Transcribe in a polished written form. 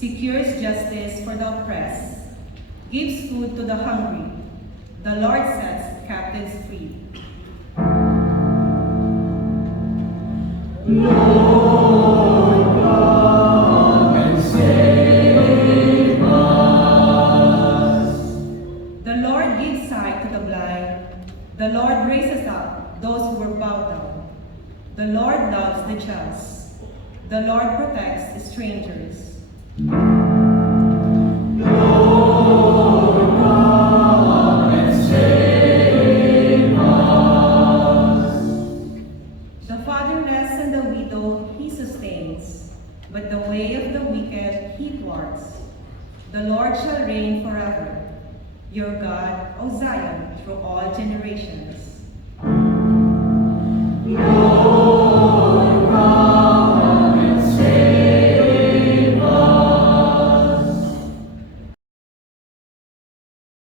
secures justice for the oppressed, gives food to the hungry. The Lord sets captives free. Lord, come and save us. The Lord gives sight to the blind. The Lord raises up those who were bowed down. The Lord loves the just. The Lord protects the strangers. Lord, come and save us. The fatherless and the widow he sustains, but the way of the wicked he thwarts. The Lord shall reign forever, your God, O Zion, through all generations. Lord,